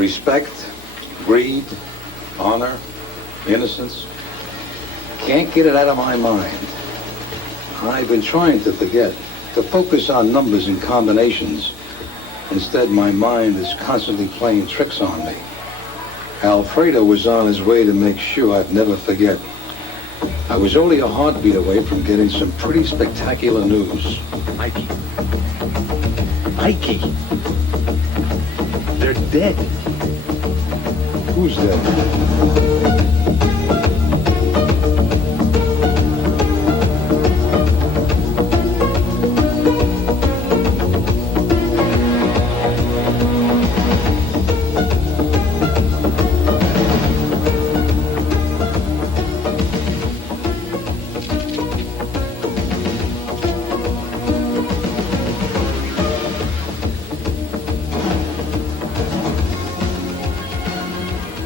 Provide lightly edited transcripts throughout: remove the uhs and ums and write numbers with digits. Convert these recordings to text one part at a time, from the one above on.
Respect, greed, honor, innocence. Can't get it out of my mind. I've been trying to forget, to focus on numbers and combinations. Instead, my mind is constantly playing tricks on me. Alfredo was on his way to make sure I'd never forget. I was only a heartbeat away from getting some pretty spectacular news. Mikey. They're dead. Who's dead?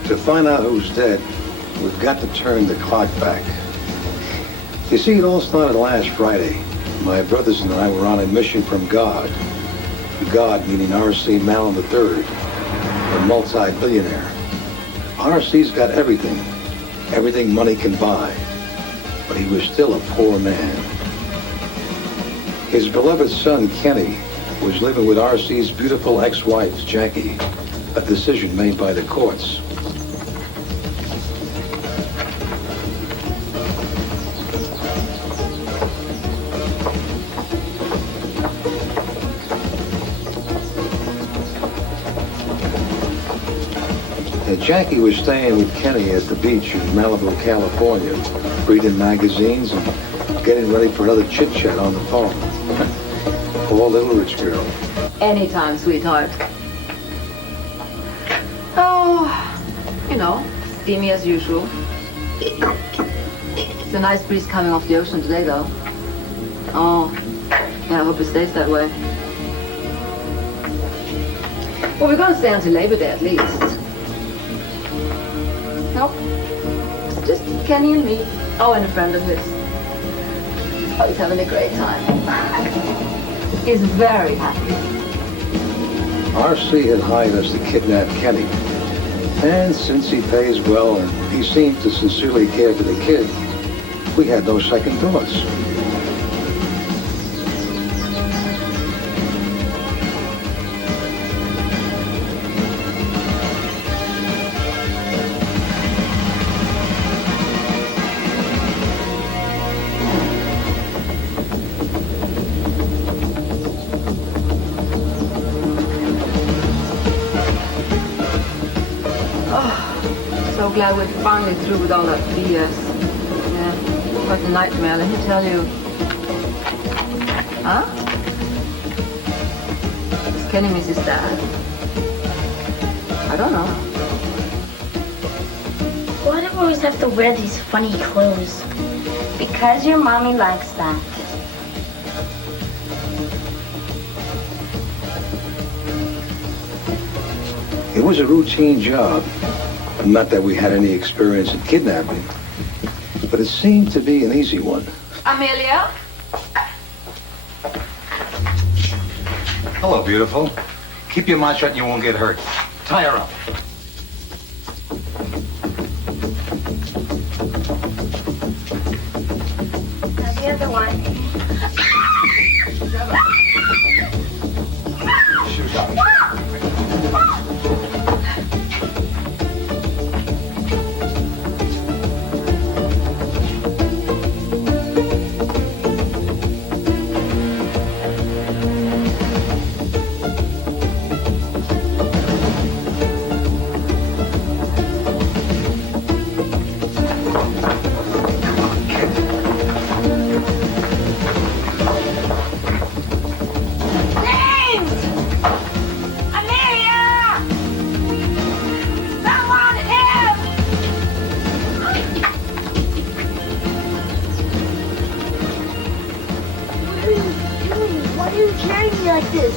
To find out who's dead, we've got to turn the clock back. You see, it all started last Friday. My brothers and I were on a mission from God. God meaning R.C. Mallon III, a multi-billionaire. R.C.'s got everything. Everything money can buy. But he was still a poor man. His beloved son, Kenny, was living with R.C.'s beautiful ex-wife, Jackie. A decision made by the courts. Jackie was staying with Kenny at the beach in Malibu, California, reading magazines and getting ready for another chit-chat on the phone. Poor little rich girl. Anytime, sweetheart. Oh, you know, steamy as usual. It's a nice breeze coming off the ocean today, though. Oh, yeah, I hope it stays that way. Well, we're gonna stay until Labor Day at least. Nope. It's just Kenny and me. Oh, and a friend of his. Oh, he's having a great time. He's very happy. R.C. had hired us to kidnap Kenny. And since he pays well and he seemed to sincerely care for the kid, we had no second thoughts. Glad we're finally through with all that BS. Yeah, quite a nightmare, let me tell you. Huh? Is Kenny miss his dad? I don't know. Why do we always have to wear these funny clothes? Because your mommy likes that. It was a routine job. Not that we had any experience in kidnapping, but it seemed to be an easy one. Amelia? Hello, beautiful. Keep your mouth shut and you won't get hurt. Tie her up. Now the other one. Shoes up. Like this.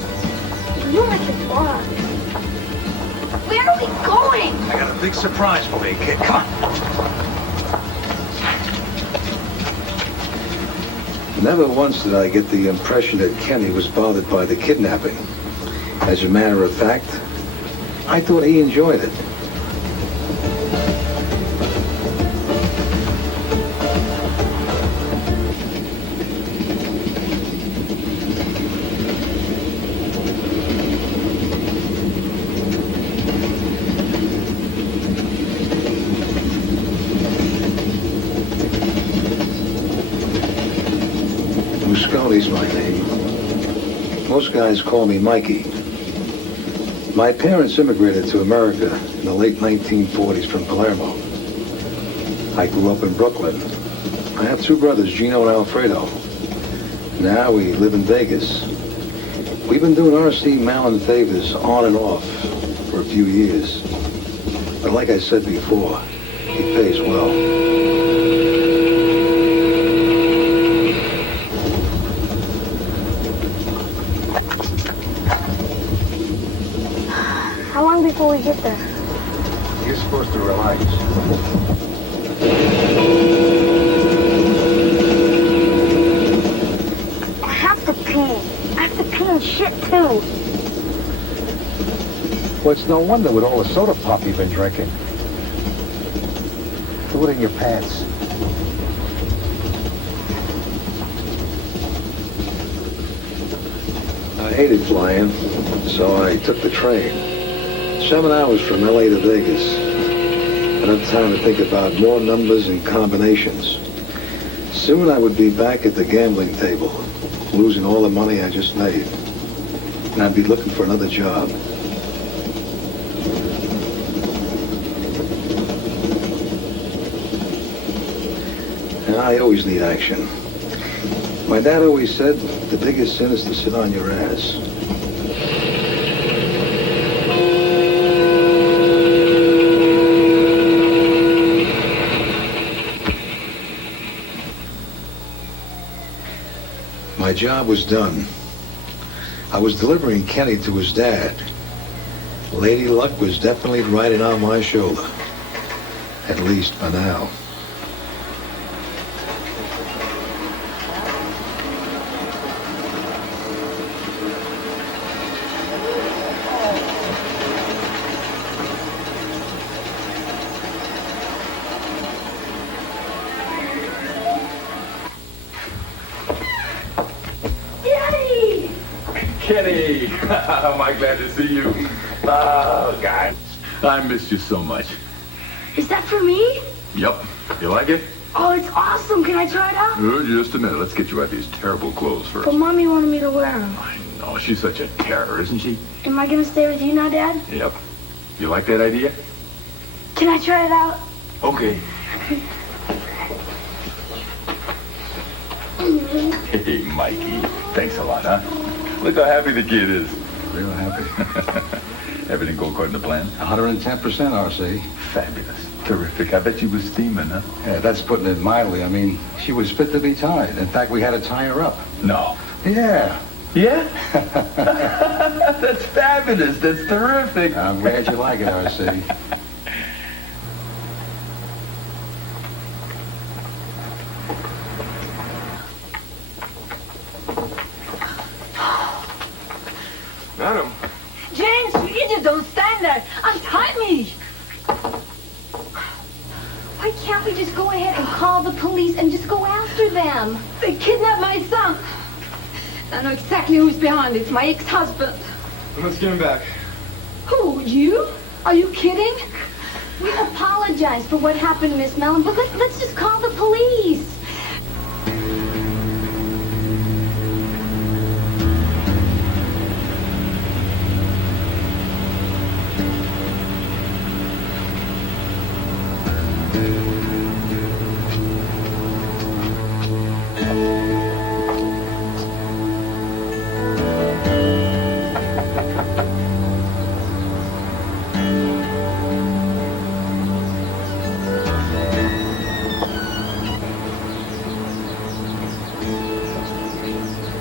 You like it fly. Where are we going? I got a big surprise for you, kid. Come on. Never once did I get the impression that Kenny was bothered by the kidnapping. As a matter of fact, I thought he enjoyed it. Musconi's my name. Most guys call me Mikey. My parents immigrated to America in the late 1940s from Palermo. I grew up in Brooklyn. I have two brothers, Gino and Alfredo. Now we live in Vegas. We've been doing R.C. Malin favors on and off for a few years. But like I said before, he pays well. How long before we get there? You're supposed to relax. I have to pee. I have to pee and shit too. Well, it's no wonder with all the soda pop you've been drinking. Do it in your pants. I hated flying, so I took the train. 7 hours from LA to Vegas. Enough time to think about more numbers and combinations. Soon I would be back at the gambling table, losing all the money I just made. And I'd be looking for another job. And I always need action. My dad always said, the biggest sin is to sit on your ass. My job was done. I was delivering Kenny to his dad. Lady Luck was definitely riding on my shoulder. At least for now. Kenny! Am I glad to see you? Oh, God. I missed you so much. Is that for me? Yep. You like it? Oh, it's awesome. Can I try it out? Just a minute. Let's get you out these terrible clothes first. But Mommy wanted me to wear them. I know. She's such a terror, isn't she? Am I going to stay with you now, Dad? Yep. You like that idea? Can I try it out? Okay. Hey, Mikey. Thanks a lot, huh? Look how happy the kid is. Real happy. Everything go according to plan? 110%, R.C. Fabulous. Terrific. I bet you was steaming, huh? Yeah, that's putting it mildly. I mean, she was fit to be tied. In fact, we had to tie her up. No. Yeah. Yeah? That's fabulous. That's terrific. I'm glad you like it, R.C. Madam. James, you idiot, don't stand there. Untie me. Why can't we just go ahead and call the police and just go after them? They kidnapped my son. I know exactly who's behind it. My ex-husband. Let's get him back. Who, you? Are you kidding? We apologize for what happened, Miss Mellon, but let's just call the police.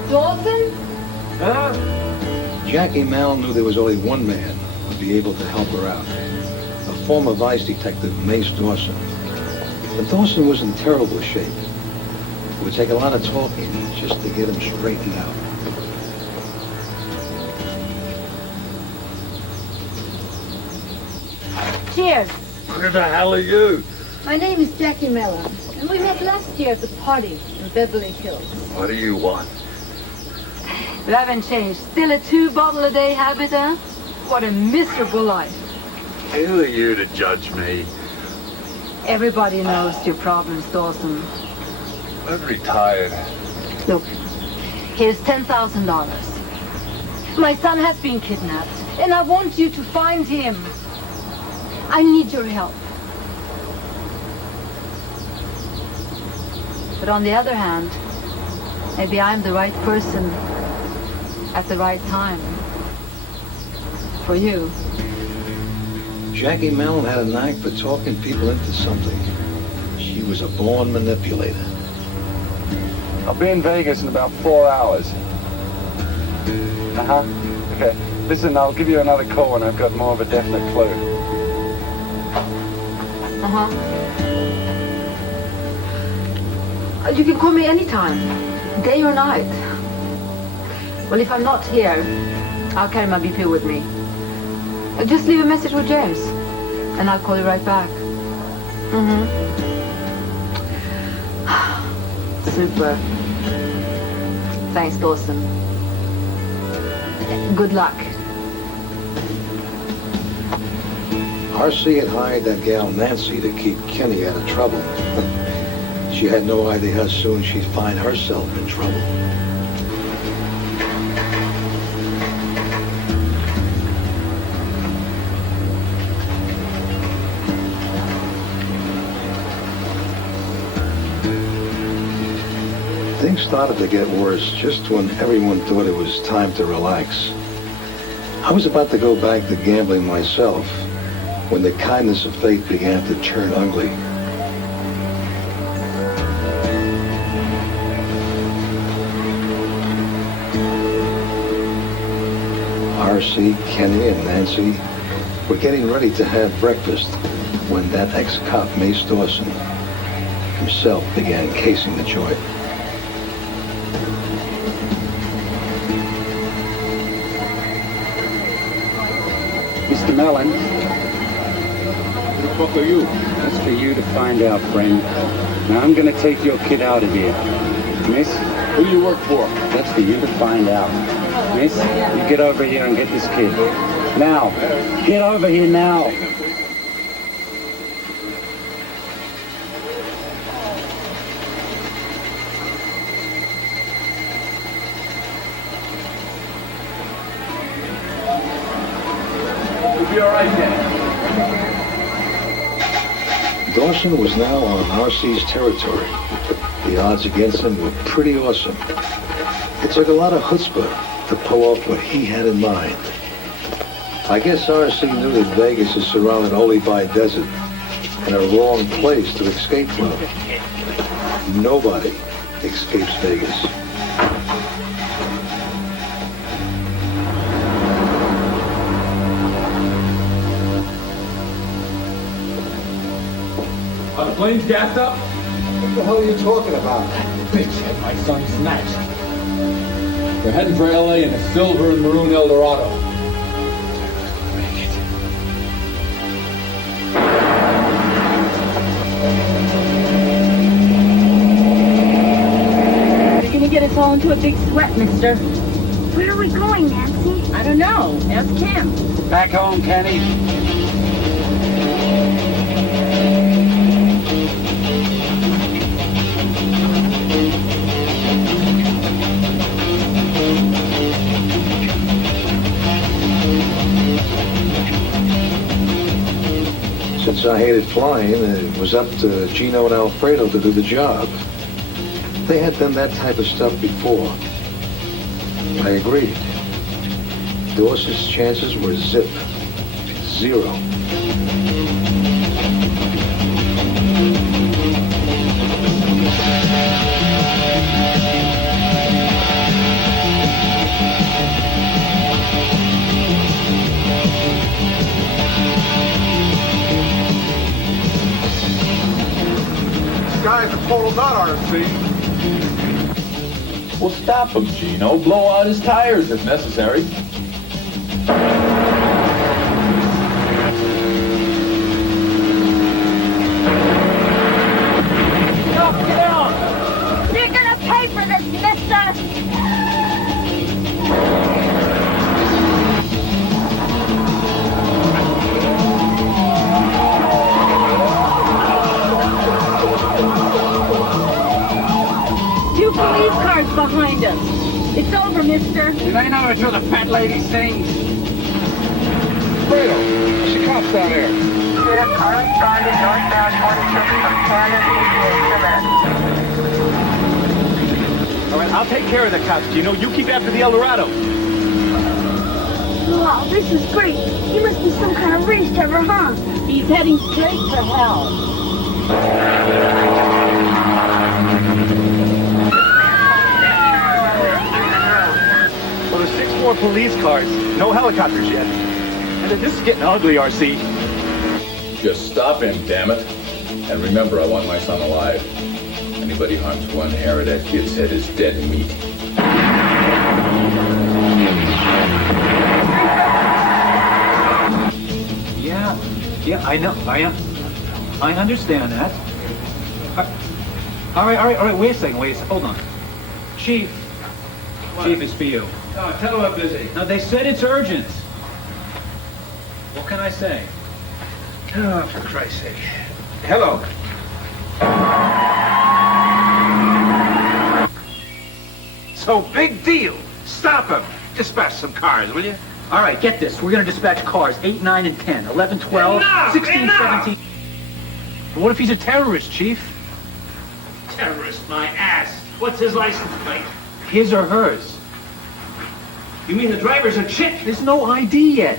Dawson? Huh? Jackie Mallon knew there was only one man who'd be able to help her out. A former vice detective, Mace Dawson. But Dawson was in terrible shape. It would take a lot of talking just to get him straightened out. Cheers. Who the hell are you? My name is Jackie Mellon, and we met last year at the party in Beverly Hills. What do you want? We haven't changed. Still a 2-bottle-a-day habit, huh? What a miserable life. Who are you to judge me? Everybody knows your problems, Dawson. I'm retired. Look, here's $10,000. My son has been kidnapped, and I want you to find him. I need your help. But on the other hand, maybe I'm the right person at the right time. For you. Jackie Mellon had a knack for talking people into something. She was a born manipulator. I'll be in Vegas in about 4 hours. Uh-huh. Okay. Listen, I'll give you another call when I've got more of a definite clue. Uh-huh. You can call me anytime, day or night. Well, if I'm not here, I'll carry my BP with me. Just leave a message with James, and I'll call you right back. Mm-hmm. Super. Thanks, Dawson. Good luck. R.C. had hired that gal Nancy to keep Kenny out of trouble. She had no idea how soon she'd find herself in trouble. Things started to get worse just when everyone thought it was time to relax. I was about to go back to gambling myself when the kindness of fate began to turn ugly. R.C., Kenny, and Nancy were getting ready to have breakfast when that ex-cop, Mace Dawson, himself began casing the joint. Mr. Mellon. Who the fuck are you? That's for you to find out, friend. Now I'm gonna take your kid out of here. Miss, Who do you work for? that's for you to find out. Miss, you get over here and get this kid. Now, get over here now. You'll be all right then. Dawson was now on R.C.'s territory. The odds against him were pretty awesome. It took a lot of chutzpah to pull off what he had in mind. I guess R.C. knew that Vegas is surrounded only by desert and a wrong place to escape from. Nobody escapes Vegas. Are the planes gassed up? What the hell are you talking about? That bitch had my son snatched. They're heading for L.A. in a silver and maroon Eldorado. Make it. You're gonna get us all into a big sweat, mister. Where are we going, Nancy? I don't know. Ask him. Back home, Kenny. Since I hated flying, it was up to Gino and Alfredo to do the job. They had done that type of stuff before. I agreed. Dawson's chances were zip. 0. This guy's a total nut, R.C. Well, stop him, Gino. Blow out his tires if necessary. Two police cars behind us. It's over, mister. Do they know it's where the fat lady sings? Fredo, there's the cops down here. Students are responding northbound 46 from Cannon ETA. All right, I'll take care of the cops, Gino. You keep after the El Dorado. Wow, this is great. He must be some kind of race driver, huh? He's heading straight for hell. Well, there's 6 more police cars. No helicopters yet. And this is getting ugly, RC. Just stop him, damn it. And remember, I want my son alive. Anybody harms one hair of that kid's head is dead meat. Yeah, I know. I understand that. All right. Wait a second. Hold on. Chief. What? Chief, it's for you. No, tell them I'm busy. No, they said it's urgent. What can I say? Oh, for Christ's sake. Hello. So, big deal. Stop him. Dispatch some cars, will you? All right, get this. We're going to dispatch cars 8, 9, and 10, 11, 12, 16, 17. What if he's a terrorist, Chief? Terrorist, my ass. What's his license plate? His or hers? You mean the driver's a chick? There's no ID yet.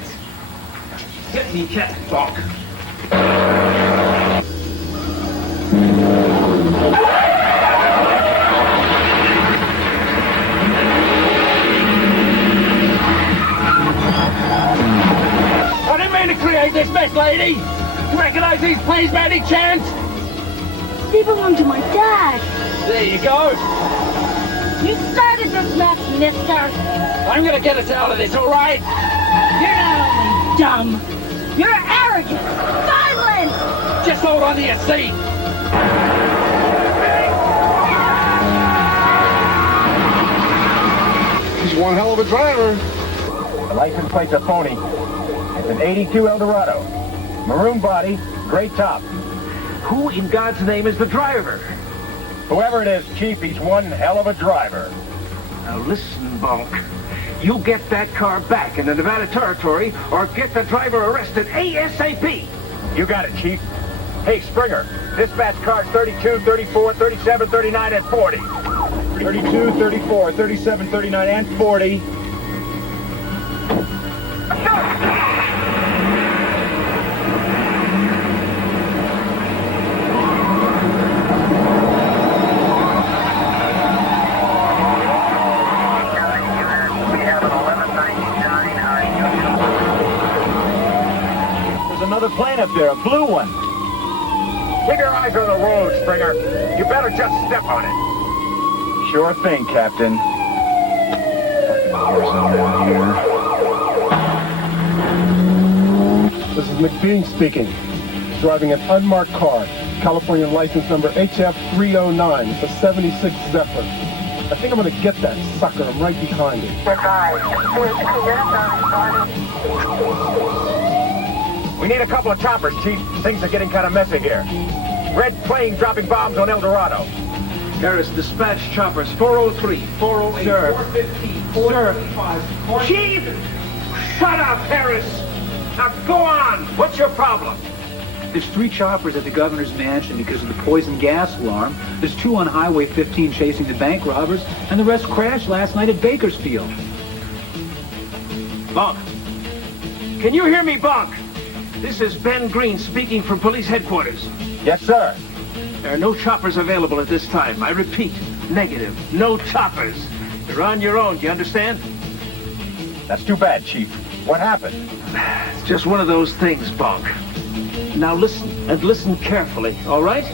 Get me cat talk. I didn't mean to create this mess, lady. You recognize these planes by any chance? They belong to my dad. There you go. You started this mess, mister. I'm gonna get us out of this, all right? You're not only dumb, you're arrogant, violent. Just hold on to your seat. He's one hell of a driver. The license plate's a phony. It's an 82 Eldorado. Maroon body, gray top. Who in God's name is the driver? Whoever it is, Chief, he's one hell of a driver. Now listen, Bunk. You get that car back in the Nevada Territory or get the driver arrested ASAP. You got it, Chief. Hey, Springer, dispatch cars 32, 34, 37, 39, and 40. 32, 34, 37, 39, and 40. There's another plane up there, a blue one. Keep your eyes on the road, Springer. You better just step on it. Sure thing, Captain. This is McBean speaking. Driving an unmarked car. California license number HF309. It's a 76 Zephyr. I think I'm going to get that sucker. I'm right behind it. We need a couple of choppers, Chief. Things are getting kind of messy here. Red plane dropping bombs on El Dorado. Harris, dispatch choppers 403, 408, Sir. 415, 425, 4... Chief! Shut up, Harris! Now go on! What's your problem? There's 3 choppers at the governor's mansion because of the poison gas alarm. There's 2 on Highway 15 chasing the bank robbers, and the rest crashed last night at Bakersfield. Bunk. Can you hear me, Bunk? This is Ben Green speaking from police headquarters. Yes, sir. There are no choppers available at this time. I repeat, negative. No choppers. You're on your own, do you understand? That's too bad, Chief. What happened? It's just one of those things, Bunk. Now listen, and listen carefully, all right?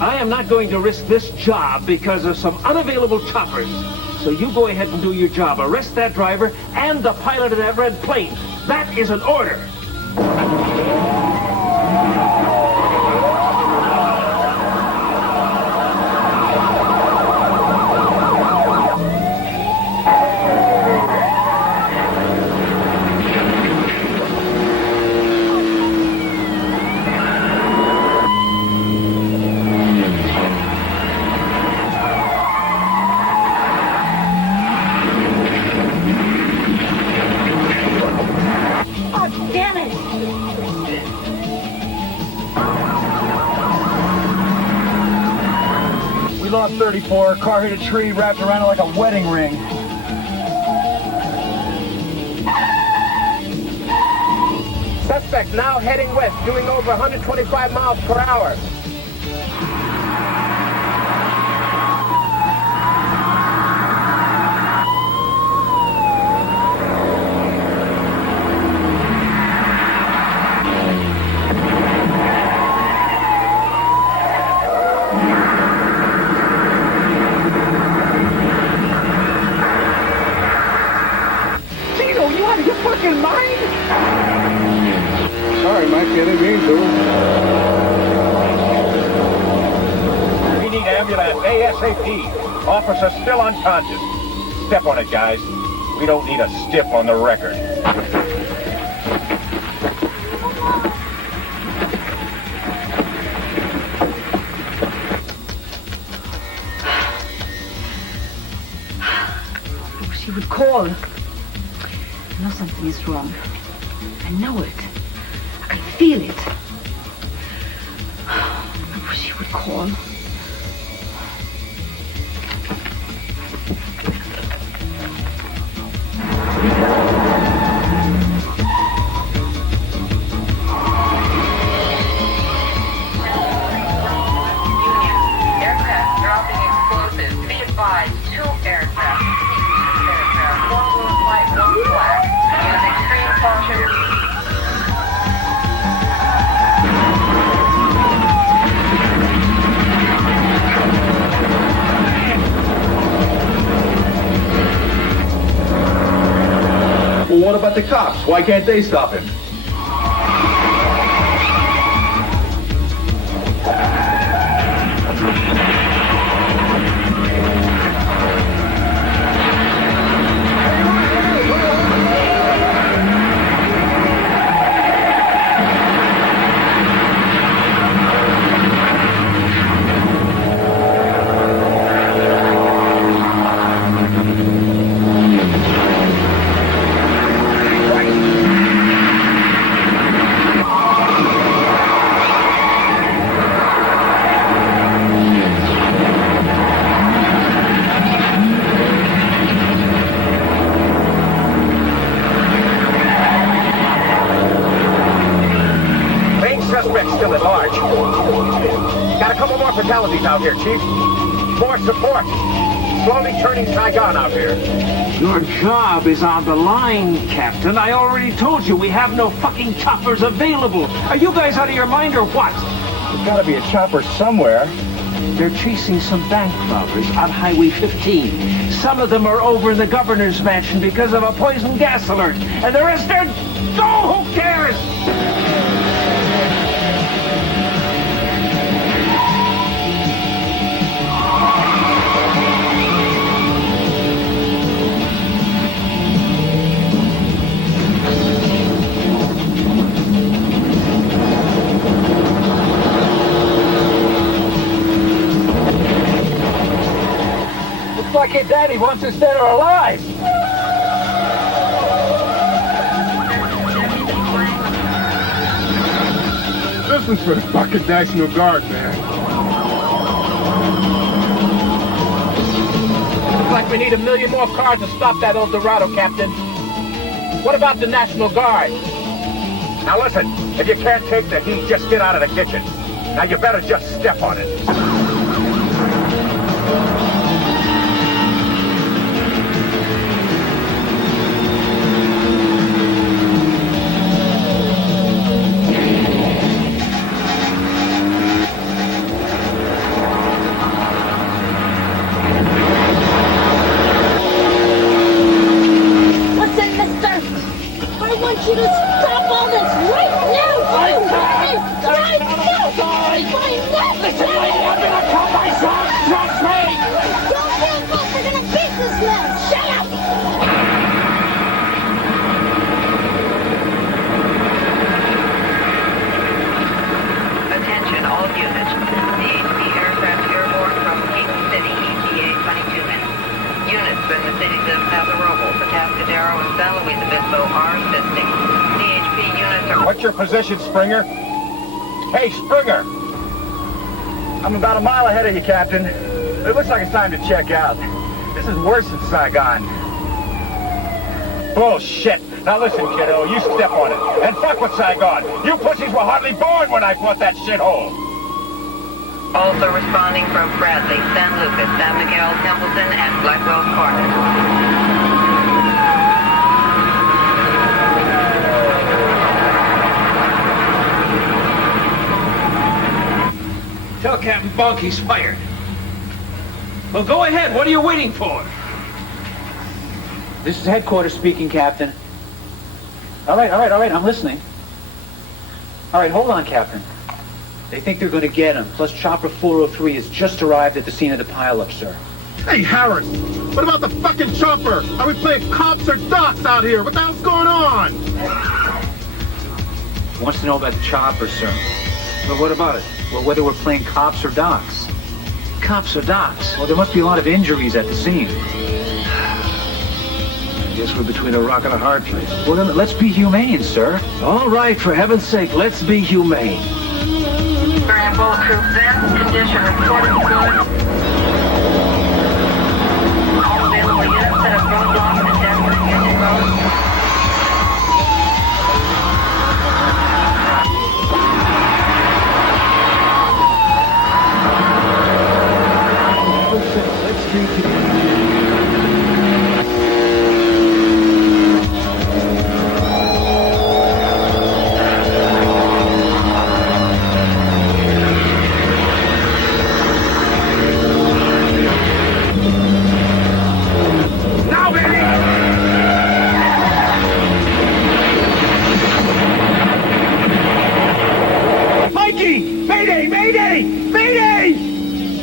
I am not going to risk this job because of some unavailable choppers. So you go ahead and do your job. Arrest that driver and the pilot of that red plane. That is an order. 1034. Car hit a tree, wrapped around it like a wedding ring. Suspect now heading west, doing over 125 miles per hour. Sorry, Mike, I didn't mean to. We need ambulance ASAP. Officer still unconscious. Step on it, guys. We don't need a stiff on the record. She would call. I know something is wrong. I know it. I can feel it. I wish she would call. Aircraft dropping explosives. Be advised, 2 aircraft. 1 blue flight, 1 black. Use extreme caution. Well, what about the cops? Why can't they stop him? Still at large. Got a couple more fatalities out here, Chief. More support. Slowly turning Saigon out here. Your job is on the line, Captain. I already told you we have no fucking choppers available. Are you guys out of your mind or what? There's gotta be a chopper somewhere. They're chasing some bank robbers on Highway 15. Some of them are over in the governor's mansion because of a poison gas alert. And the rest are... Oh, who cares? Like your daddy wants us dead or alive. This one's for the fucking National Guard, man. Looks like we need 1 million more cars to stop that El Dorado, Captain. What about the National Guard? Now listen, if you can't take the heat, just get out of the kitchen. Now you better just step on it. You to stop all this right now! Right now! Listen, lady, I'm gonna come myself! Trust me! Don't give up! We're gonna beat this man! Shut up! Attention all units. DHP aircraft airborne from King City, ETA 22 minutes. Units in the cities of Paso Robles, Atascadero, and San Luis Obispo are assisting. DHP units are... What's your position, Springer? Hey, Springer! I'm about a mile ahead of you, Captain. It looks like it's time to check out. This is worse than Saigon. Bullshit. Now listen, kiddo, you step on it. And fuck with Saigon. You pussies were hardly born when I fought that shithole. Also responding from Bradley, San Lucas, San Miguel, Templeton, and Blackwell's Corner. Tell Captain Bunk he's fired. Well, go ahead. What are you waiting for? This is headquarters speaking, Captain. All right, I'm listening. All right, hold on, Captain. They think they're going to get him, plus Chopper 403 has just arrived at the scene of the pileup, sir. Hey, Harris, what about the fucking chopper? Are we playing cops or docs out here? What the hell's going on? He wants to know about the chopper, sir. Well, what about it? Well, whether we're playing cops or docs. Cops or docs? Well, there must be a lot of injuries at the scene. I guess we're between a rock and a hard place. Well, then let's be humane, sir. All right, for heaven's sake, let's be humane. Burning bulletproof vest, condition reported good. All available units set up roadblocks and Denver Union Road. Let's be humane.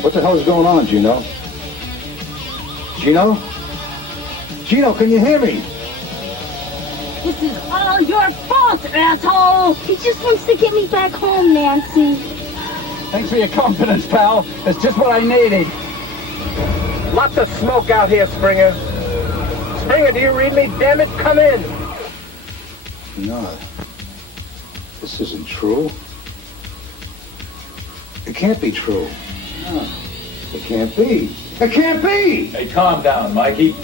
What the hell is going on, Gino? Gino? Gino, can you hear me? This is all your fault, asshole! He just wants to get me back home, Nancy. Thanks for your confidence, pal. That's just what I needed. Lots of smoke out here, Springer. Springer, do you read me? Damn it, come in. No. This isn't true. It can't be true. No. It can't be. It can't be! Hey, calm down, Mikey.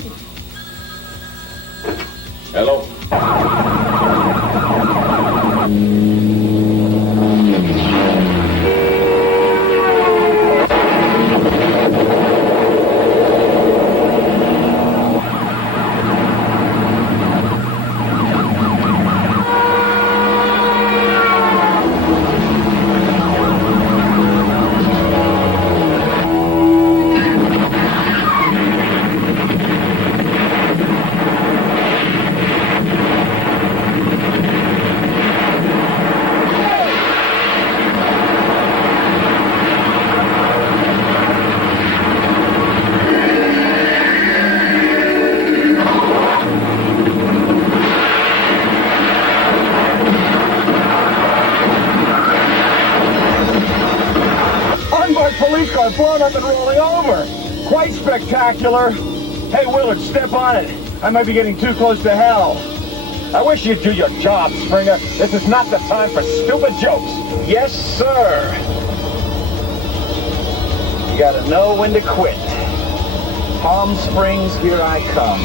Hello? Blown up and rolling over. Quite spectacular. Hey, Willard, step on it. I might be getting too close to hell. I wish you'd do your job, Springer. This is not the time for stupid jokes. Yes, sir. You gotta know when to quit. Palm Springs, here I come.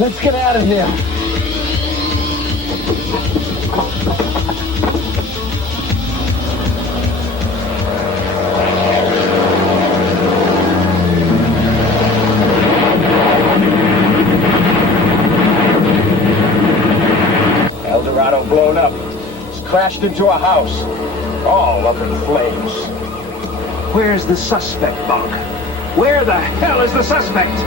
Let's get out of here. El Dorado blown up. It's crashed into a house. all up in flames. Where's the suspect, Bunk? Where the hell is the suspect?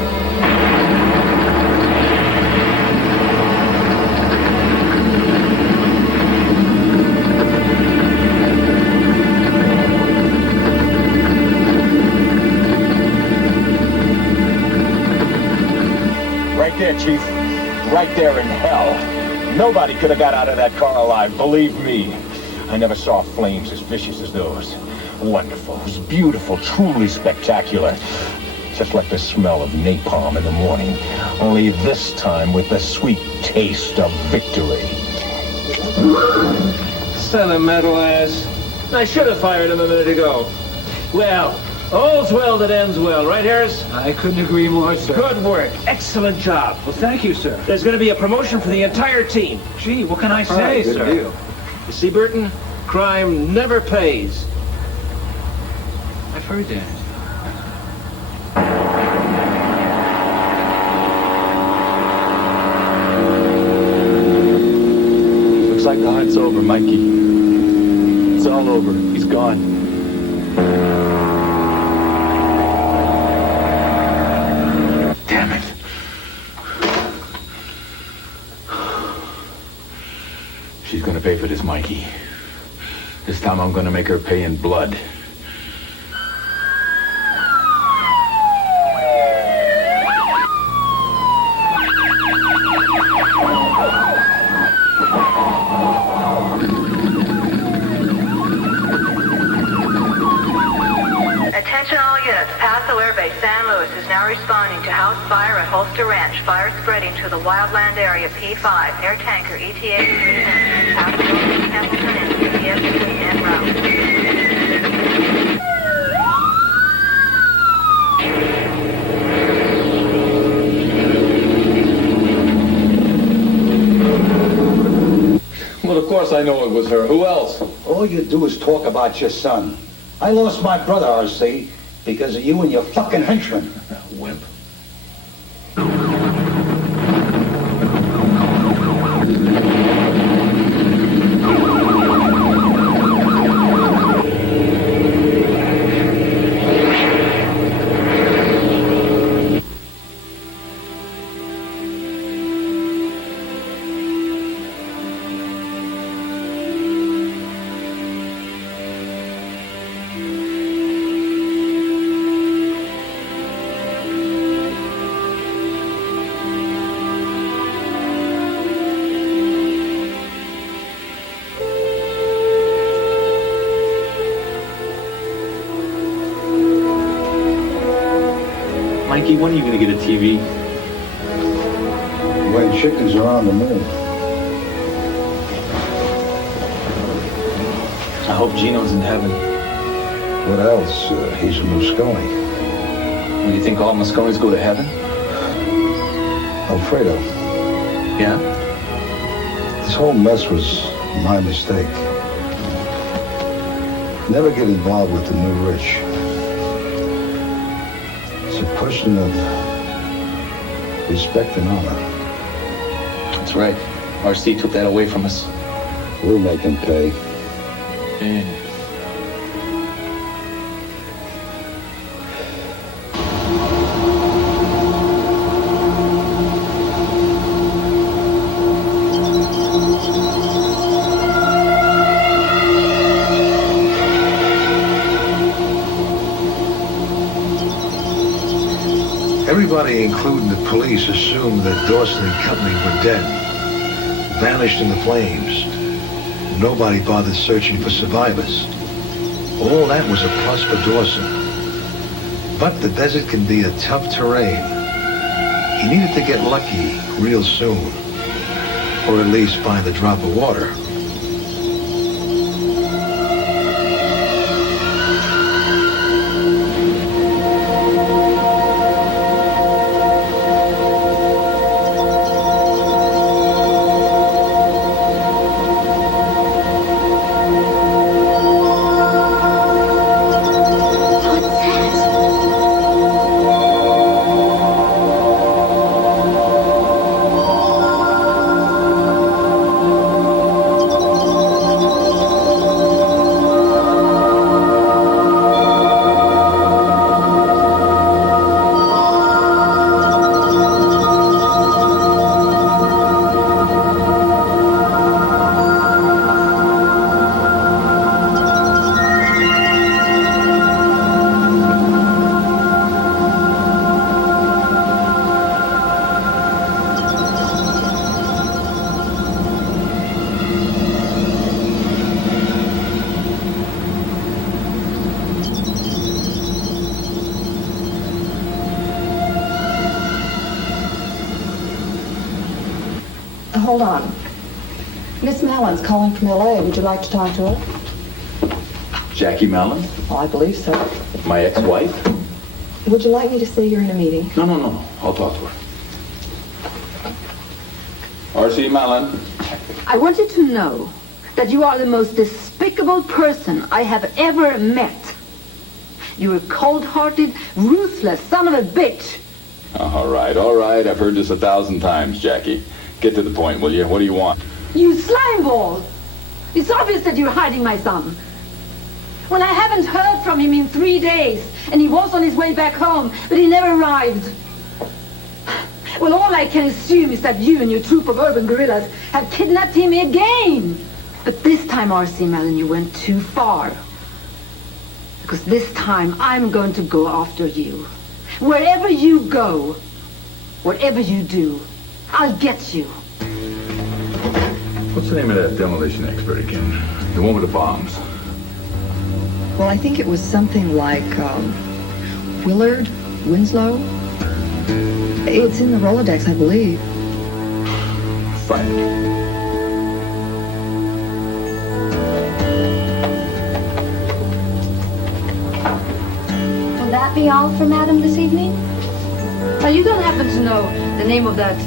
Right there, Chief. Right there in hell. Nobody could have got out of that car alive, believe me. I never saw flames as vicious as those. Wonderful, it was beautiful, truly spectacular. Just like the smell of napalm in the morning. Only this time with the sweet taste of victory. Sentimental ass. I should have fired him a minute ago. Well, all's well that ends well, right, Harris? I couldn't agree more, sir. Good work. Excellent job. Well, thank you, sir. There's going to be a promotion for the entire team. Gee, what can I say, All right, sir? good deal. You see, Burton, crime never pays. I've heard that. Looks like the hunt's over, Mikey. It's all over. He's gone. Damn it. She's gonna pay for this, Mikey. This time I'm gonna make her pay in blood. Attention all units. Paso Air Base San Luis is now responding to house fire at Holster Ranch. Fire spreading to the wildland area P5. Air tanker ETA between Paso Hamilton and CBS between en route. Well, of course I know it was her. Who else? All you do is talk about your son. I lost my brother, RC, because of you and your fucking henchmen. Wimp. Mikey, when are you going to get a TV? When chickens are on the move. I hope Gino's in heaven. What else? He's a Moscone. Well, you think all Moscones go to heaven? Alfredo, Yeah? this whole mess was my mistake. Never get involved with the new rich. It's a question of respect and honor. That's right. RC took that away from us. We'll make him pay. Yeah. Everybody, including the police, assumed that Dawson and company were dead, vanished in the flames. Nobody bothered searching for survivors. All that was a plus for Dawson. But the desert can be a tough terrain. He needed to get lucky real soon, or at least find a drop of water. hold on. Miss Mallon's calling from L.A. Would you like to talk to her? Jackie Mallon? Oh, I believe so. My ex-wife? Would you like me to see her in a meeting? No. I'll talk to her. R.C. Mallon. I want you to know that you are the most despicable person I have ever met. You're a cold-hearted, ruthless son of a bitch. All right. I've heard this 1,000 times, Jackie. Get to the point, will you? What do you want? You slimeball! It's obvious that you're hiding my son. Well, I haven't heard from him in 3 days, and he was on his way back home, but he never arrived. Well, all I can assume is that you and your troop of urban guerrillas have kidnapped him again. But this time, R.C. Mellon, you went too far. Because this time, I'm going to go after you. Wherever you go, whatever you do, I'll get you. What's the name of that demolition expert again? The one with the bombs. Well, I think it was something like Willard Winslow. It's in the Rolodex, I believe. Find it. Will that be all for Madam this evening? Now, you don't happen to know the name of that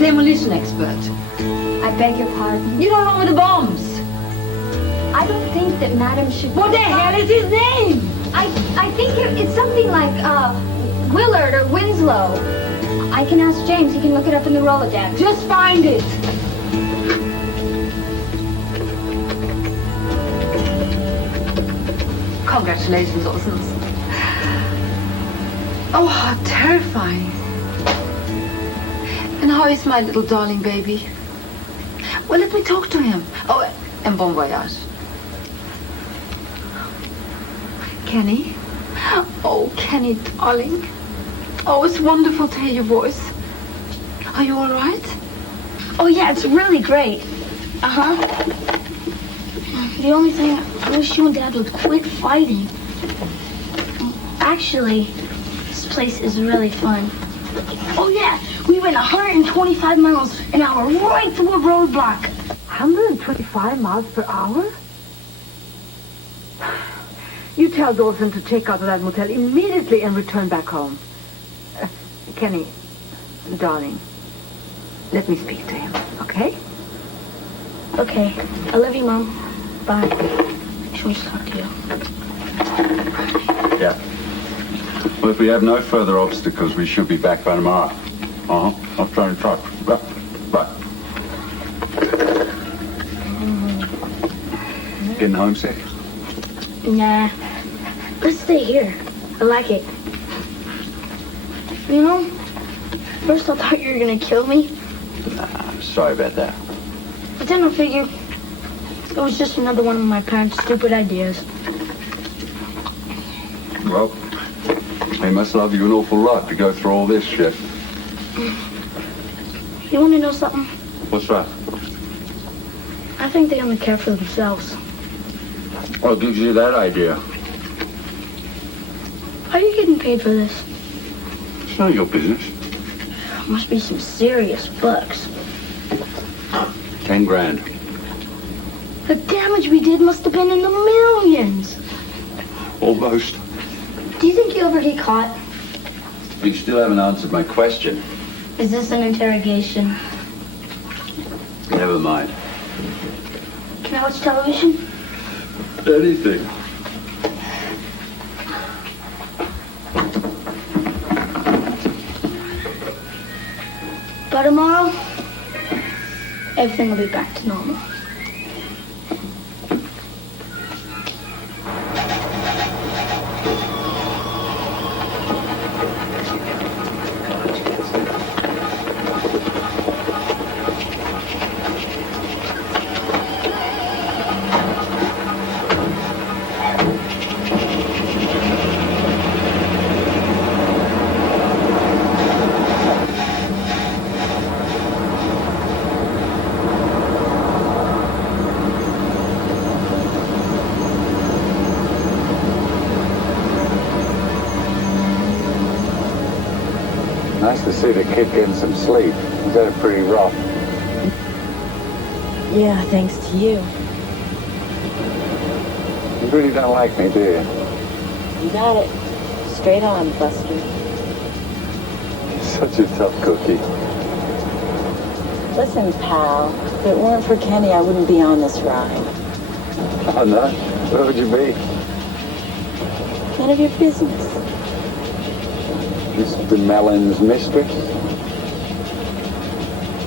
demolition expert? I beg your pardon? You don't know with the bombs. I don't think that Madam should... What the hell is his name? I think it's something like, Willard or Winslow. I can ask James. He can look it up in the Rolodex. Just find it. Congratulations, Orsons. Oh, how terrifying. And how is my little darling baby? Well, let me talk to him. Oh, and bon voyage. Kenny? Oh, Kenny, darling. Oh, it's wonderful to hear your voice. Are you all right? Oh, yeah, it's really great. Uh-huh. The only thing, I wish you and Dad would quit fighting. Actually, this place is really fun. Oh, yeah, we went 125 miles an hour right through a roadblock. 125 miles per hour? You tell Dawson to check out of that motel immediately and return back home. Kenny, darling, let me speak to him, okay? Okay. I love you, Mom. Bye. She wants to talk to you. Yeah. Well, if we have no further obstacles, we should be back by tomorrow. I'll try and talk. Bye. Getting homesick? Nah. Let's stay here. I like it. You know, first I thought you were gonna kill me, I'm sorry about that. but then I figured it was just another one of my parents' stupid ideas. Well, they must love you an awful lot to go through all this shit. You wanna know something? What's that? I think they only care for themselves. What gives you that idea? How are you getting paid for this? It's not your business. Must be some serious bucks. 10 grand. The damage we did must have been in the millions. Almost. Do you think you'll ever get caught? You still haven't answered my question. Is this an interrogation? Never mind. Can I watch television? Anything. But tomorrow, everything will be back to normal. Nice to see the kid getting some sleep. He's had it pretty rough. Yeah, thanks to you. You really don't like me, do you? You got it. Straight on, Buster. Such a tough cookie. Listen, pal, if it weren't for Kenny, I wouldn't be on this ride. Oh, no? Where would you be? None of your business. Mr. Mellon's mistress?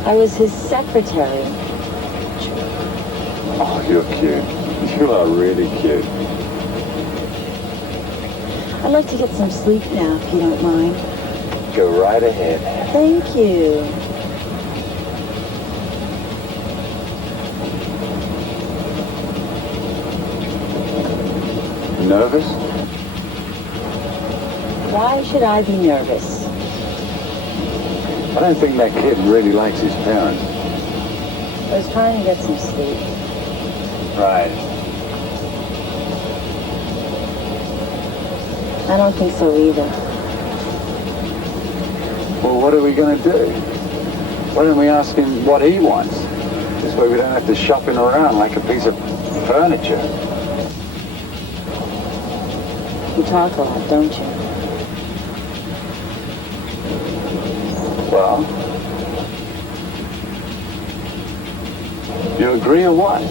I was his secretary. Oh, you're cute. You are really cute. I'd like to get some sleep now, if you don't mind. Go right ahead. Thank you. Nervous? Why should I be nervous? I don't think that kid really likes his parents. I was trying to get some sleep. Right. I don't think so either. Well, what are we going to do? Why don't we ask him what he wants? This way we don't have to shop him around like a piece of furniture. You talk a lot, don't you? Well, you agree or what?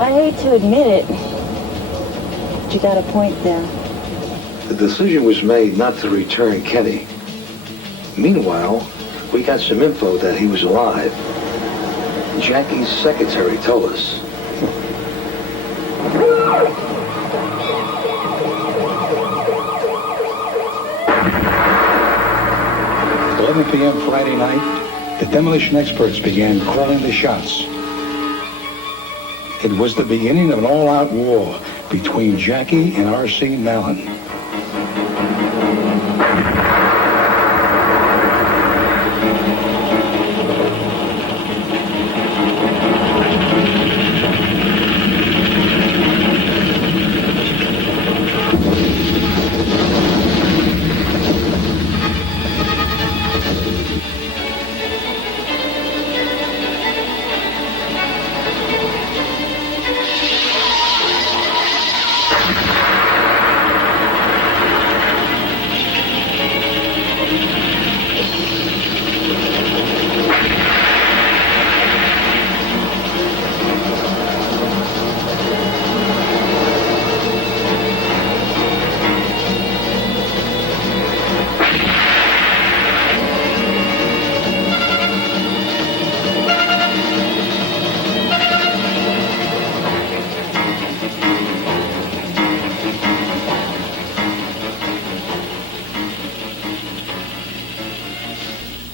I hate to admit it, but you got a point there. The decision was made not to return Kenny. Meanwhile, we got some info that he was alive. Jackie's secretary told us. 11 p.m. Friday night, the demolition experts began calling the shots. It was the beginning of an all-out war between Jackie and R.C. Mallon.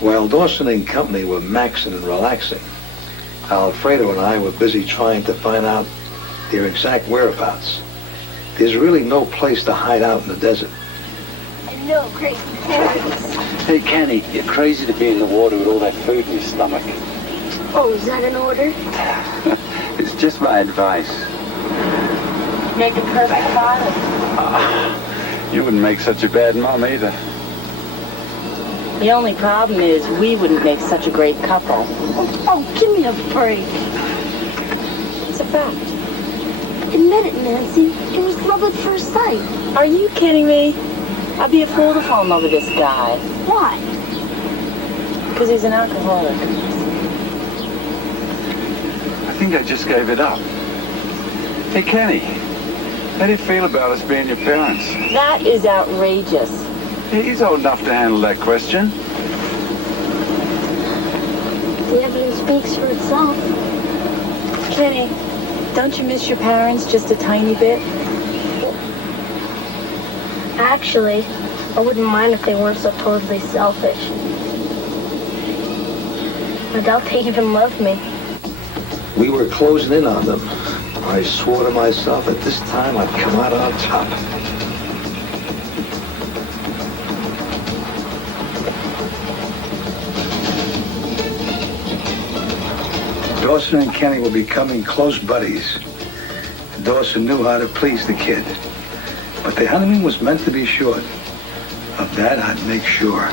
While Dawson and company were maxing and relaxing, Alfredo and I were busy trying to find out their exact whereabouts. There's really no place to hide out in the desert. And no crazy parents. Hey, Kenny, you're crazy to be in the water with all that food in your stomach. Oh, is that an order? It's just my advice. Make a perfect father. You wouldn't make such a bad mom either. The only problem is we wouldn't make such a great couple. Oh, give me a break. It's a fact. Admit it, Nancy. It was love at first sight. Are you kidding me? I'd be a fool to fall in love with this guy. Why? Because he's an alcoholic. I think I just gave it up. Hey, Kenny, how do you feel about us being your parents? That is outrageous. He's old enough to handle that question. The evidence speaks for itself. Kenny, don't you miss your parents just a tiny bit? Actually, I wouldn't mind if they weren't so totally selfish. I doubt they even love me. We were closing in on them. I swore to myself that this time I'd come out on top. Dawson and Kenny were becoming close buddies. Dawson knew how to please the kid. But the honeymoon was meant to be short. Of that, I'd make sure.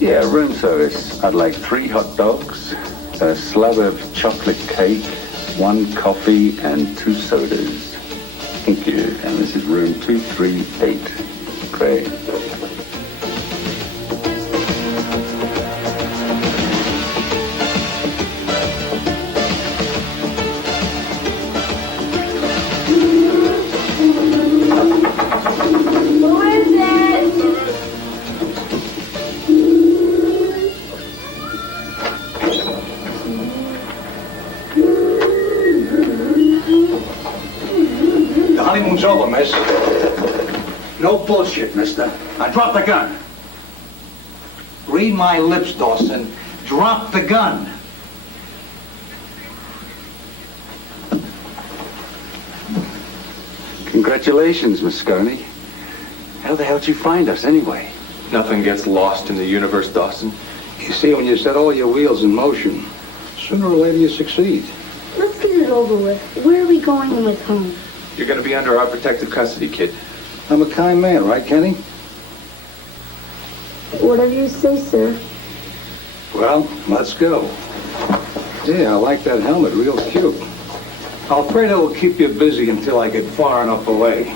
Yeah, room service. I'd like 3 hot dogs, a slab of chocolate cake, 1 coffee, and 2 sodas. Thank you. And this is room 238. Great. Honeymoon's over, miss. No bullshit, mister. Now drop the gun. Read my lips, Dawson. Drop the gun. Congratulations, Miss Scarney. How the hell did you find us, anyway? Nothing gets lost in the universe, Dawson. You see, when you set all your wheels in motion, sooner or later you succeed. Let's get it over with. Where are we going with home? You're going to be under our protective custody, kid. I'm a kind man, right, Kenny? Whatever you say, sir. Well, let's go. Yeah, I like that helmet. Real cute. Alfredo will keep you busy until I get far enough away.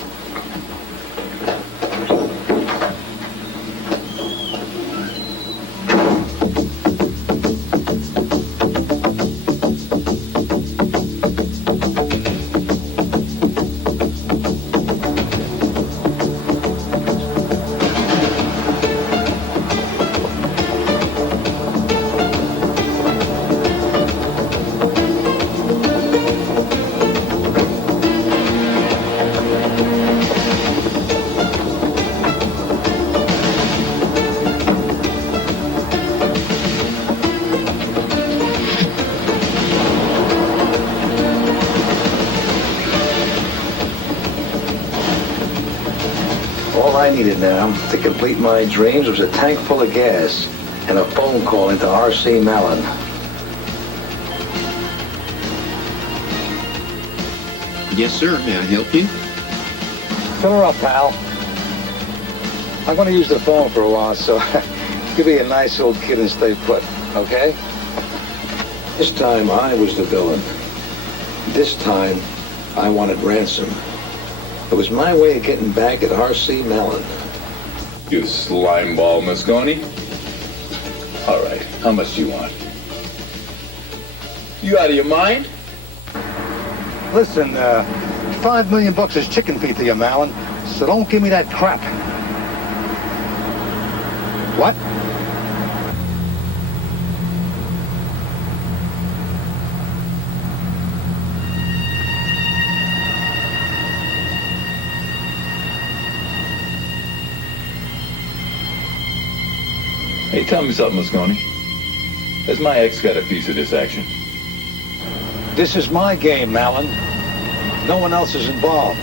All I needed now to complete my dreams was a tank full of gas and a phone call into R.C. Mallon. Yes, sir. May I help you? Fill her up, pal. I'm going to use the phone for a while, so you be a nice old kid and stay put, okay? This time I was the villain. This time I wanted ransom. It was my way of getting back at R.C. Mallon. You slimeball, Moscone. All right, how much do you want? You out of your mind? Listen, $5 million is chicken feed to you, Mallon, so don't give me that crap. What? Hey, tell me something, Moscone. Has my ex got a piece of this action? This is my game, Mallon. No one else is involved.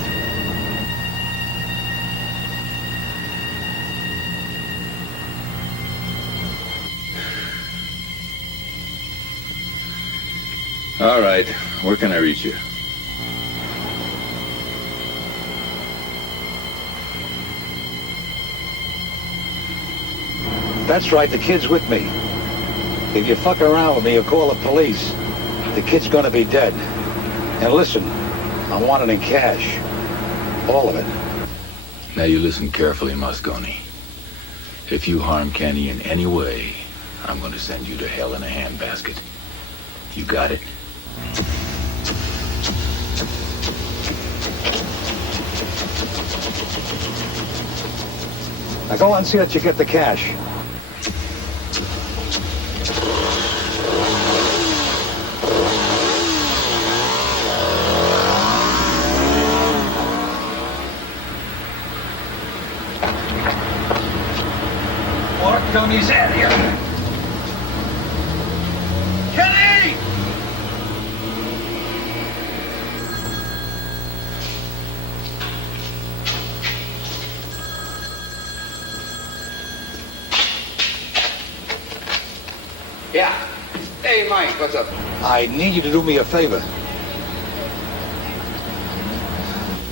All right, where can I reach you? That's right, the kid's with me. If you fuck around with me or call the police, the kid's gonna be dead. And listen, I want it in cash. All of it. Now you listen carefully, Moscone. If you harm Kenny in any way, I'm gonna send you to hell in a handbasket. You got it? Now go on and see that you get the cash. Mosconi's head here. Kenny! Yeah. Hey, Mike, what's up? I need you to do me a favor.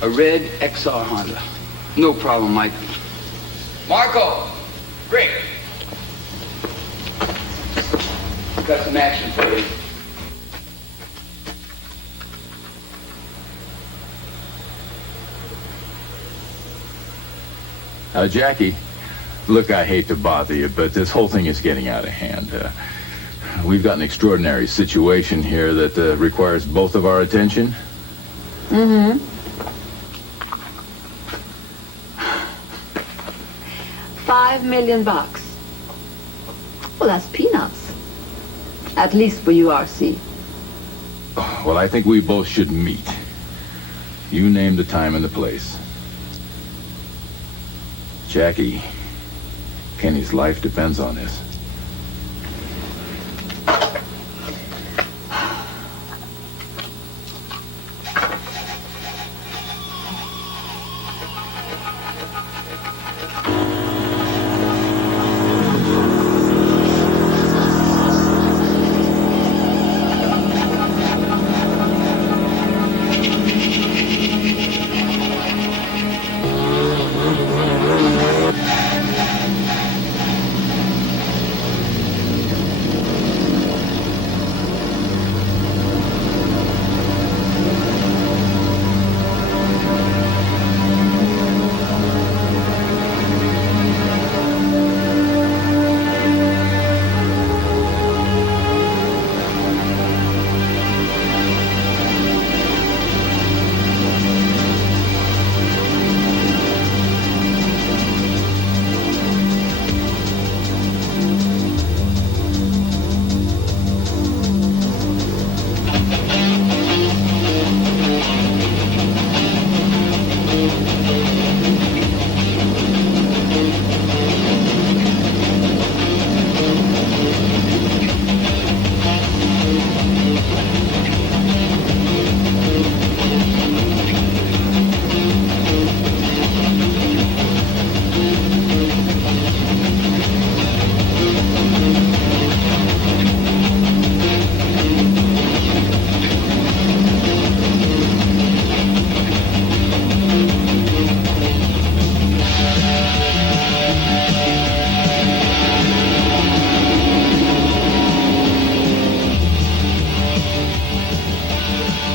A red XR Honda. No problem, Mike. Marco! Rick! Got some action for you. Jackie, look, I hate to bother you, but this whole thing is getting out of hand. We've got an extraordinary situation here that requires both of our attention. Mm-hmm. $5 million. Well, that's peanuts. At least for URC. Well, I think we both should meet. You name the time and the place. Jackie, Kenny's life depends on this.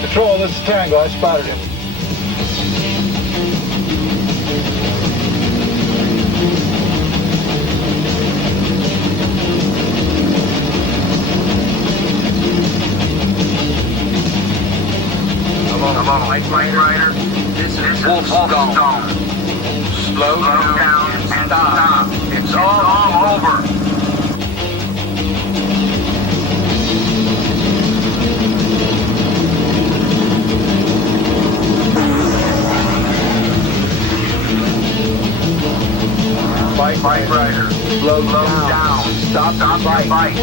Control, this is Tango. I spotted him. Come on, Mike Rider. This is Wolf Stone. Slow down and stop. It's all over. Mike Rider. Slow down. Stop the bike.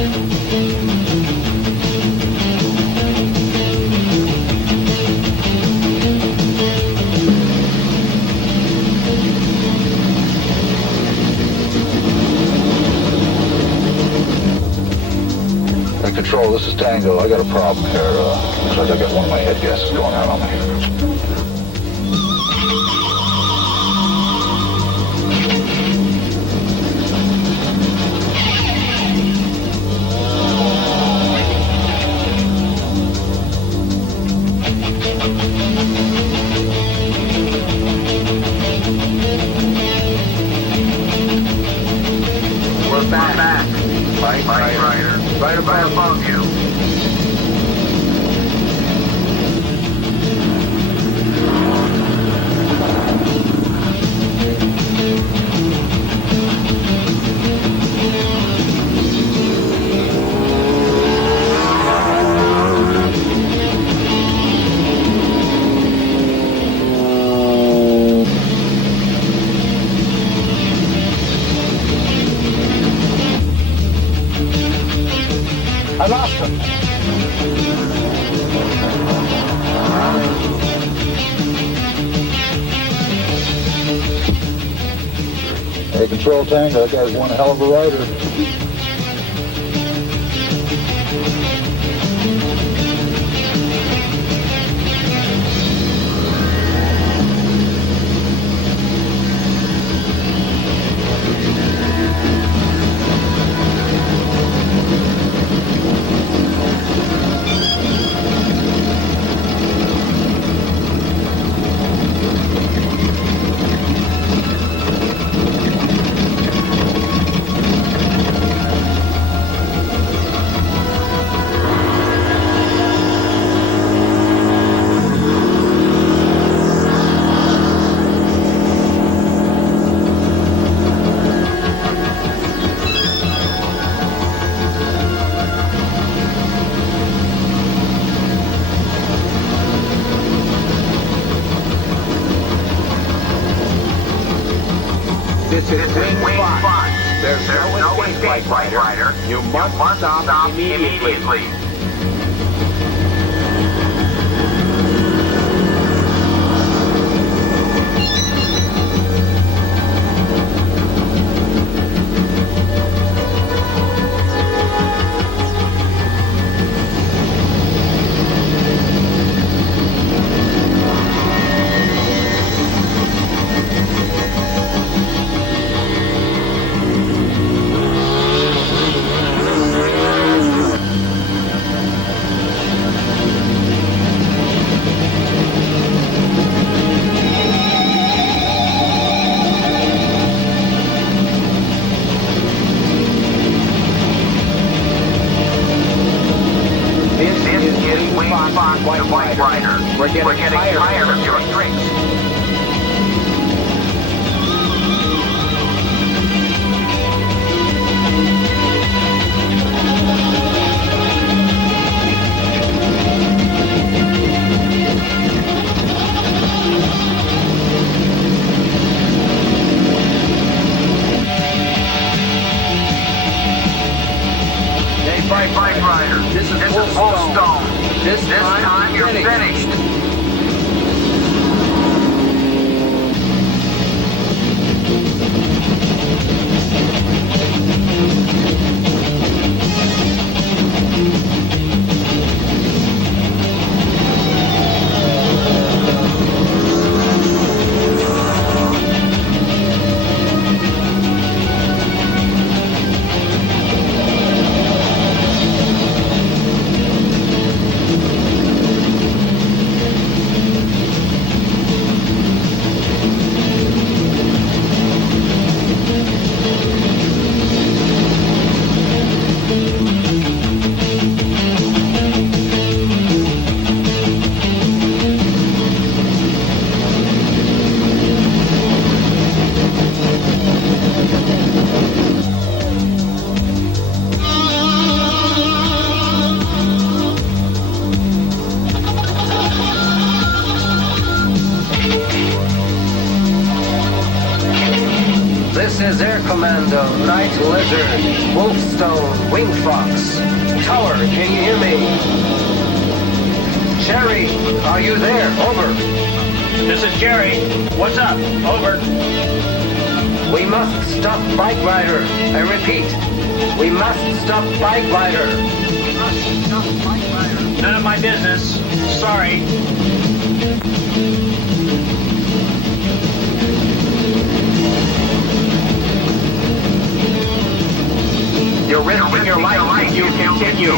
Control, this is Tango. I got a problem here. Looks like I got one of my head gases going out on me. We're back. Mike Rider. Right above you. I lost him. Hey, Control Tank, that guy's one hell of a rider. This is Wing Fox. There's no escape, Rider. You must stop immediately. White Rider. We're getting tired of your tricks. Hey, Bike Rider. This is Wolfstone. This time you're finished. This is Air Commando, Night Lizard, Wolfstone, Wing Fox. Tower, can you hear me? Jerry, are you there? Over. This is Jerry. What's up? Over. We must stop Bike Rider. I repeat, we must stop Bike Rider. We must stop Bike Rider. None of my business. Sorry. You're risking your life if you continue.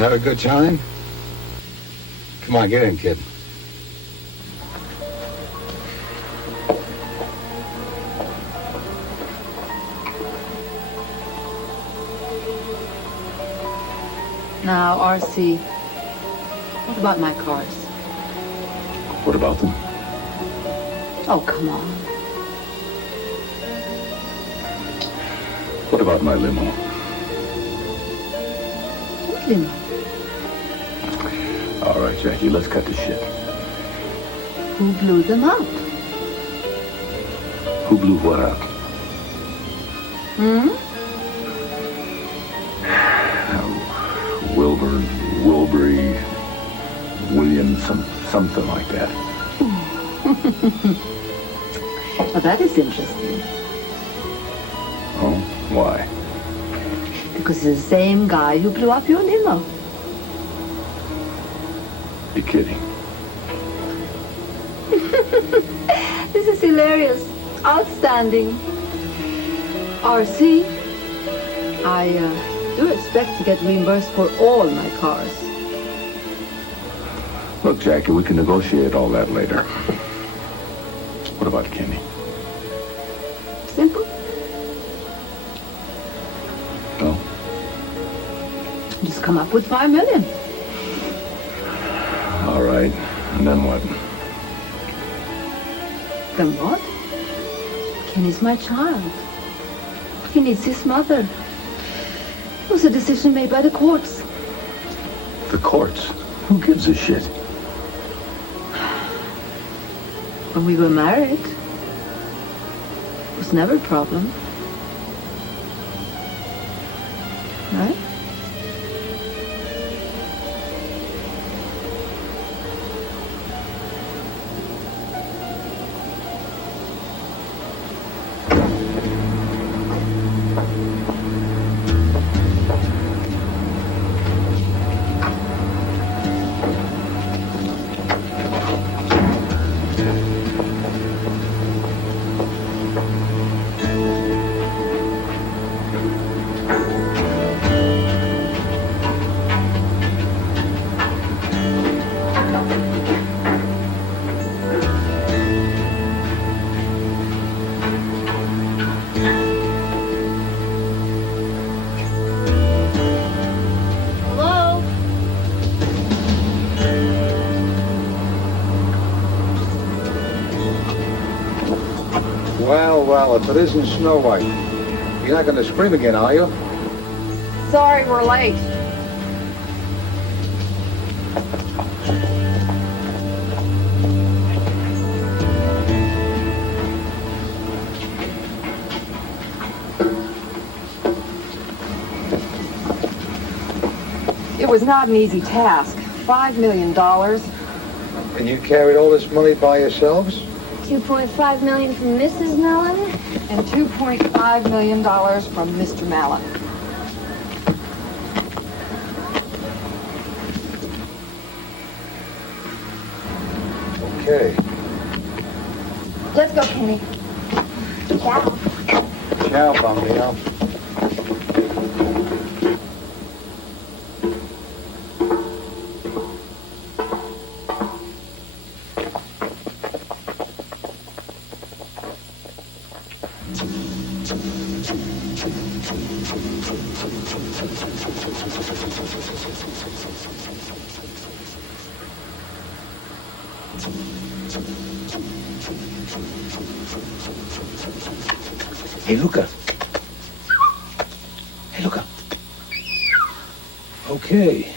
Have a good time? Come on, get in, kid. Now, RC, what about my cars? What about them? Oh, come on. What about my limo? What limo? All right, Jackie, let's cut the shit. Who blew them up? Who blew what up? Hmm? Wilbur, Wilbury, Williams, something like that. Well, that is interesting. Oh, why? Because it's the same guy who blew up your limo. You're kidding. This is hilarious. Outstanding. RC, I do expect to get reimbursed for all my cars. Look, Jackie, we can negotiate all that later. What about Kenny? Simple. No? Just come up with $5 million. All right. And then what? Then what? Kenny's my child. He needs his mother. It was a decision made by the courts. The courts? Who gives a shit? When we were married, it was never a problem. Right? Well, if it isn't Snow White, you're not going to scream again, are you? Sorry, we're late. It was not an easy task. $5 million. And you carried all this money by yourselves? $2.5 million from Mrs. Mellon. And $2.5 million from Mr. Mallon. Okay. Let's go, Kenny. Ciao. Ciao, Bambino. Hey, Luca. Hey, Luca. Okay.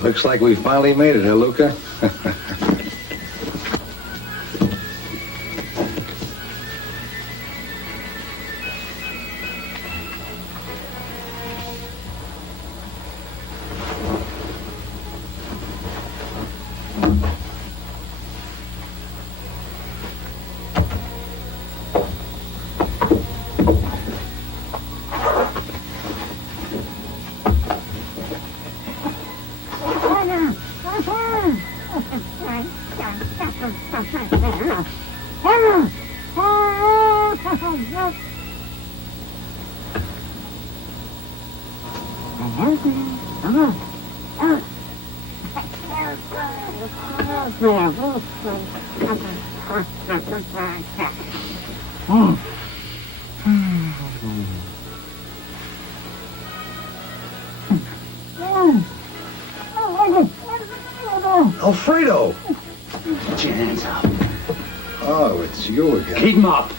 Looks like we finally made it, huh, Luca? Alfredo! Put your hands up. Oh, it's you again. Keep 'em up.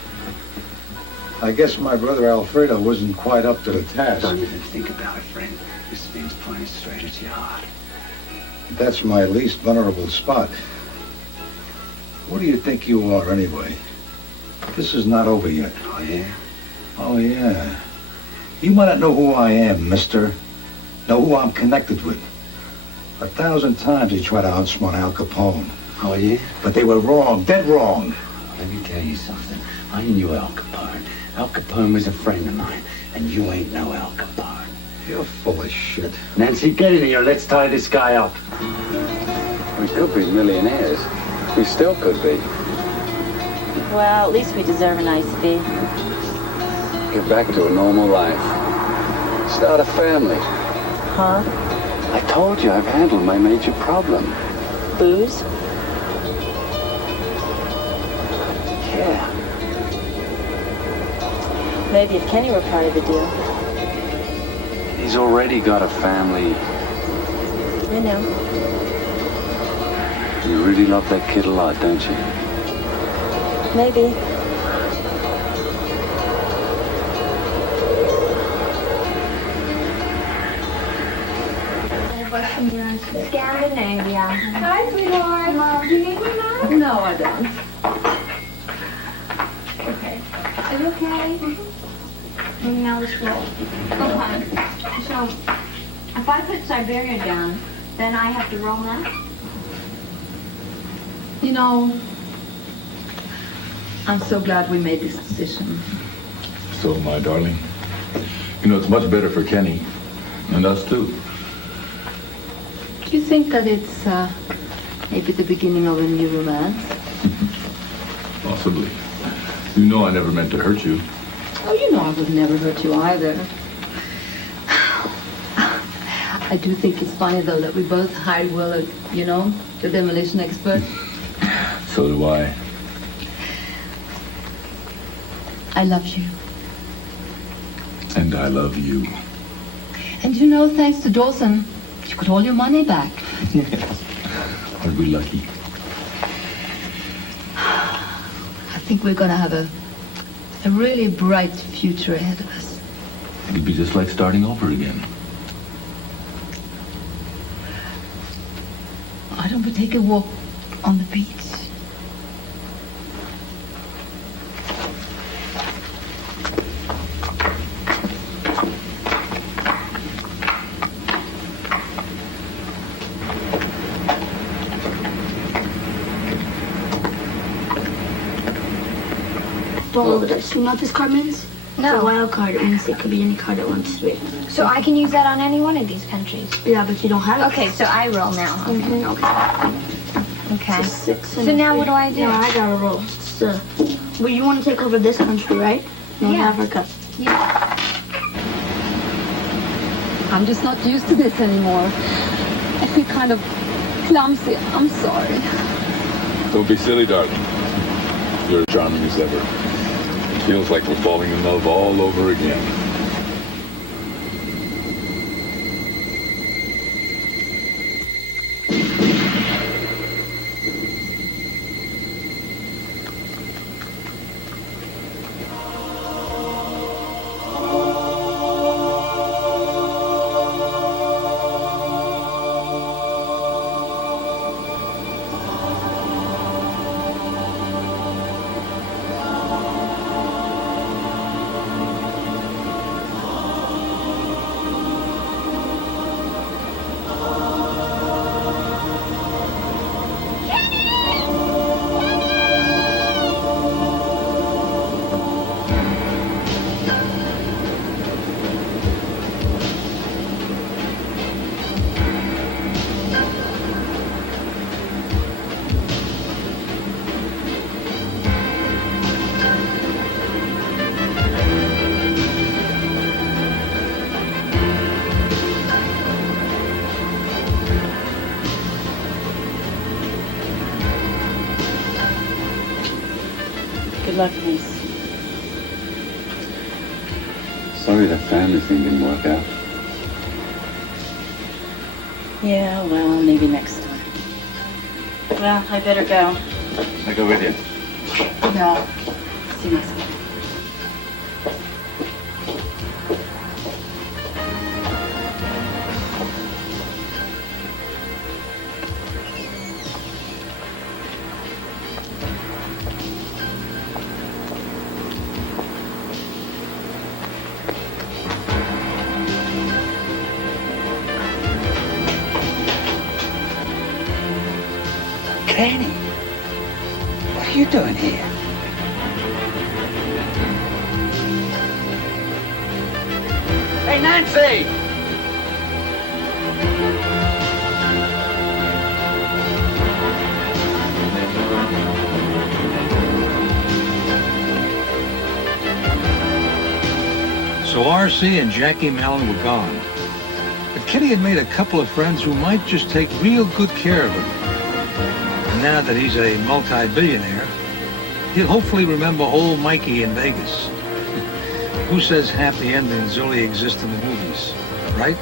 I guess my brother Alfredo wasn't quite up to the task. Don't even think about it, friend. This thing's pointed straight at your heart. That's my least vulnerable spot. What do you think you are, anyway? This is not over yet. Oh, yeah? Oh, yeah. You might not know who I am, mister. Know who I'm connected with. 1,000 times they tried to outsmart Al Capone. Oh, yeah? But they were wrong, dead wrong. Let me tell you something. I knew Al Capone. Al Capone was a friend of mine, and you ain't no Al Capone. You're full of shit. Nancy, get in here. Let's tie this guy up. We could be millionaires. We still could be. Well, at least we deserve a nice fee. Get back to a normal life. Start a family. Huh? I told you I've handled my major problem. Booze? Yeah. Maybe if Kenny were part of the deal. He's already got a family. I know. You really love that kid a lot, don't you? Maybe. Scandinavia. Hi, sweetheart. Mom, do you need me now? No, I don't. Okay. Are you okay? Now let's roll. Okay. So, if I put Siberia down, then I have to roll that? You know, I'm so glad we made this decision. So, my darling, you know, it's much better for Kenny and us, too. Do you think that it's maybe the beginning of a new romance? Possibly. You know I never meant to hurt you. Oh, you know I would never hurt you either. I do think it's funny, though, that we both hired Willard, you know, the demolition expert. So do I. I love you. And I love you. And you know, thanks to Dawson, You got all your money back. Yes. Aren't we lucky? I think we're going to have a really bright future ahead of us. It'd be just like starting over again. Why don't we take a walk on the beach? Don't look at us. You know what this card means? No. It's a wild card. It means it could be any card it wants to be. So I can use that on any one of these countries? Yeah, but you don't have it. Okay, so I roll now. Huh? Mm-hmm, okay. Okay. It's a 6 and So a now 3. what do I do? No, I gotta roll. Well, you want to take over this country, right? North Yeah. Africa. Yeah. I'm just not used to this anymore. I feel kind of clumsy. I'm sorry. Don't be silly, darling. You're as charming as ever. It feels like we're falling in love all over again. Good luck, niece. Sorry that family thing didn't work out. Yeah, well, maybe next time. Well, I better go. I go with you. No. See myself. Kenny, what are you doing here? Hey, Nancy! So R.C. and Jackie Mallon were gone. But Kitty had made a couple of friends who might just take real good care of him. And now that he's a multi-billionaire, he'll hopefully remember old Mikey in Vegas. Who says happy endings only exist in the movies, right?